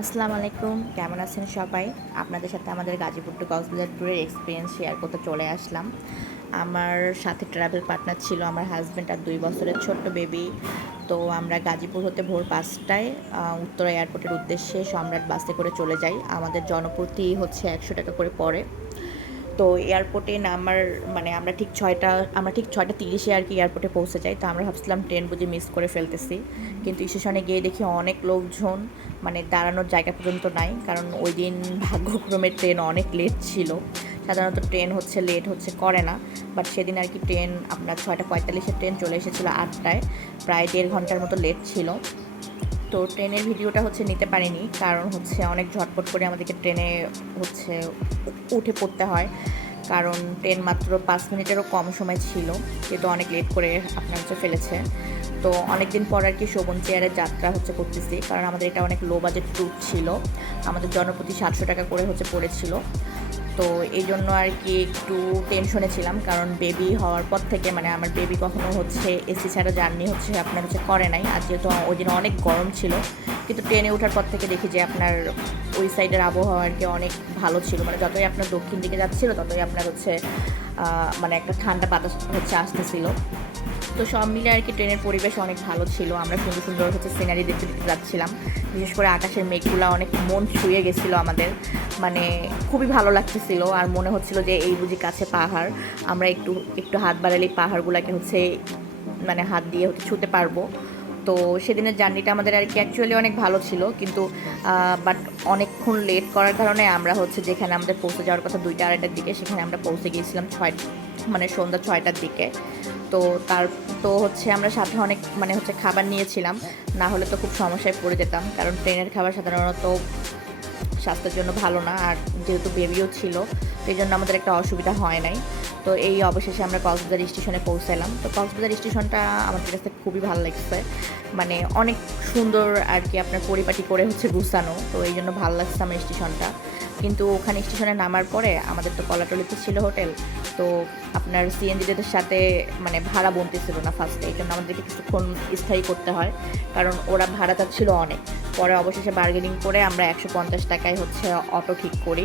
আসসালামু আলাইকুম। কেমন আছেন সবাই? আপনাদের সাথে আমাদের গাজীপুর টু কক্সবাজার ট্যুরের এক্সপিরিয়েন্স শেয়ার করতে চলে আসলাম। আমার সাথে ট্রাভেল পার্টনার ছিল আমার হাজব্যান্ড আর দুই বছরের ছোট্ট বেবি তো আমরা গাজীপুর হতে ভোর পাঁচটায় উত্তরা এয়ারপোর্টের উদ্দেশ্যে সম্রাট বাসে করে চলে যাই। আমাদের জনপ্রতি হচ্ছে একশো টাকা করে পড়ে। তো এয়ারপোর্টে নামার মানে আমরা ঠিক ছয়টা আমরা ঠিক ছয়টা তিরিশে আর কি এয়ারপোর্টে পৌঁছে যাই তো আমরা ভাবছিলাম ট্রেন বুঝে মিস করে ফেলতেছি। কিন্তু স্টেশনে গিয়ে দেখি অনেক লোকজন মানে দাঁড়ানোর জায়গা পর্যন্ত নাই কারণ ওই দিন ভাগ্যক্রমে ট্রেন অনেক লেট ছিল। সাধারণত ট্রেন হচ্ছে লেট হচ্ছে করে না বাট সেদিন আর কি ট্রেন আপনার ছয়টা পঁয়তাল্লিশের ট্রেন চলে এসেছিল আটটায় প্রায় দেড় ঘণ্টার মতো লেট ছিল। তো ট্রেনের ভিডিওটা হচ্ছে নিতে পারিনি, কারণ হচ্ছে অনেক ঝটপট করে আমাদেরকে ট্রেনে হচ্ছে উঠে পড়তে হয়, কারণ ট্রেন মাত্র পাঁচ মিনিটেরও কম সময় ছিল কিন্তু অনেক লেট করে আপনার হচ্ছে ফেলেছে। তো অনেক দিন পর আর কি শোভন চেয়ারের যাত্রা হচ্ছে করতেছি, কারণ আমাদের এটা অনেক লো বাজেট ট্যুর ছিল, আমাদের জনপ্রতি সাতশো টাকা করে হচ্ছে পড়েছিল। তো এই জন্য আর কি একটু টেনশনে ছিলাম, কারণ বেবি হওয়ার পর থেকে মানে আমার বেবি কখনো হচ্ছে এসি ছাড়া জার্নি হচ্ছে আপনার হচ্ছে করে নাই। আর যেহেতু ওই দিন অনেক গরম ছিল, কিন্তু ট্রেনে ওঠার পর থেকে দেখি যে আপনার ওই সাইডের আবহাওয়া আর কি অনেক ভালো ছিল। মানে যতই আপনার দক্ষিণ দিকে যাচ্ছিল, ততই আপনার হচ্ছে মানে একটা ঠান্ডা বাতাস হচ্ছে আসতেছিল। তো সব মিলে আর কি ট্রেনের পরিবেশ অনেক ভালো ছিল। আমরা সুন্দর সুন্দর হচ্ছে সিনারি দেখতে দেখতে যাচ্ছিলাম। বিশেষ করে আকাশের মেঘগুলো অনেক মন ছুঁয়ে গেছিল আমাদের। মানে খুবই ভালো লাগতেছিল আর মনে হচ্ছিল যে এই বুঝি কাছে পাহাড়। আমরা একটু একটু হাত বাড়ালে পাহাড়গুলোকে হচ্ছে মানে হাত দিয়ে হচ্ছে ছুতে পারব। তো সেদিনের জার্নিটা আমাদের আর কি অ্যাকচুয়ালি অনেক ভালো ছিল। কিন্তু বাট অনেকক্ষণ লেট করার কারণে আমরা হচ্ছে যেখানে আমাদের পৌঁছে যাওয়ার কথা দুইটা আড়াইটার দিকে, সেখানে আমরা পৌঁছে গিয়েছিলাম ছয় মানে সন্ধ্যা ছয়টার দিকে। তো তার, তো হচ্ছে আমরা সাথে অনেক মানে হচ্ছে খাবার নিয়েছিলাম। না হলে তো খুব সমস্যায় পড়ে যেতাম, কারণ ট্রেনের খাবার সাধারণত স্বাস্থ্যের জন্য ভালো না, আর যেহেতু বেবিও ছিল সেই জন্য আমাদের একটা অসুবিধা হয় নাই। তো এই অবশেষে আমরা কক্সবাজার স্টেশনে পৌঁছালাম। তো কক্সবাজার স্টেশনটা আমাদের কাছে খুবই ভালো লাগছে। মানে অনেক সুন্দর আর কি আপনার পরিপাটি করে হচ্ছে গুছানো। তো এই জন্য ভালো লাগছে আমার স্টেশনটা। কিন্তু ওখানে স্টেশনে নামার পরে আমাদের তো কলাটলিতে ছিল হোটেল। তো আপনার সিএনজিদের সাথে মানে ভাড়া বনতেছিল না ফার্স্টে এই জন্য আমাদেরকে কিছুক্ষণ স্থায়ী করতে হয়। কারণ ওরা ভাড়া চাচ্ছিল অনেক। পরে অবশেষে বার্গেনিং করে আমরা একশো পঞ্চাশ টাকায় হচ্ছে অটো ঠিক করি।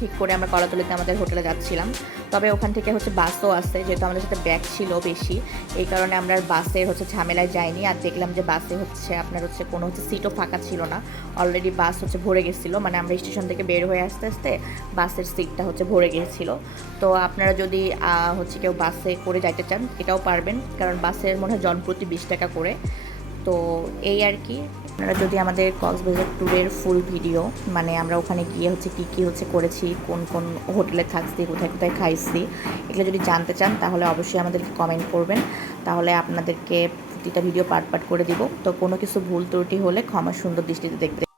ঠিক করে আমরা কলাতলিতে আমাদের হোটেলে যাচ্ছিলাম। তবে ওখান থেকে হচ্ছে বাসও আসছে যেহেতু আমাদের সাথে ব্যাগ ছিল বেশি। এই কারণে আমরা বাসের হচ্ছে ঝামেলায় যাইনি। আর দেখলাম যে বাসে হচ্ছে আপনার হচ্ছে কোনো হচ্ছে সিটও ফাঁকা ছিল না। অলরেডি বাস হচ্ছে ভরে গেছিল। মানে আমরা স্টেশন থেকে বের হয়ে আসতে আসতে বাসের সিটটা হচ্ছে ভরে গিয়েছিল তো আপনারা যদি হচ্ছে কেউ বাসে করে যাইতে চান, এটাও পারবেন। কারণ বাসের মনে হয় জনপ্রতি বিশ টাকা করে। তো এই আর কি। আপনারা যদি আমাদের কক্সবাজার ট্যুরের ফুল ভিডিও মানে আমরা ওখানে গিয়ে হচ্ছে কী কী হচ্ছে করেছি, কোন কোন হোটেলে থাকছি, কোথায় কোথায় খাইছি, এগুলো যদি জানতে চান, তাহলে অবশ্যই আমাদেরকে কমেন্ট করবেন। তাহলে আপনাদেরকে প্রতিটা ভিডিও পার্ট পার্ট করে দিব। তো কোনো কিছু ভুল ত্রুটি হলে ক্ষমা সুন্দর দৃষ্টিতে দেখবে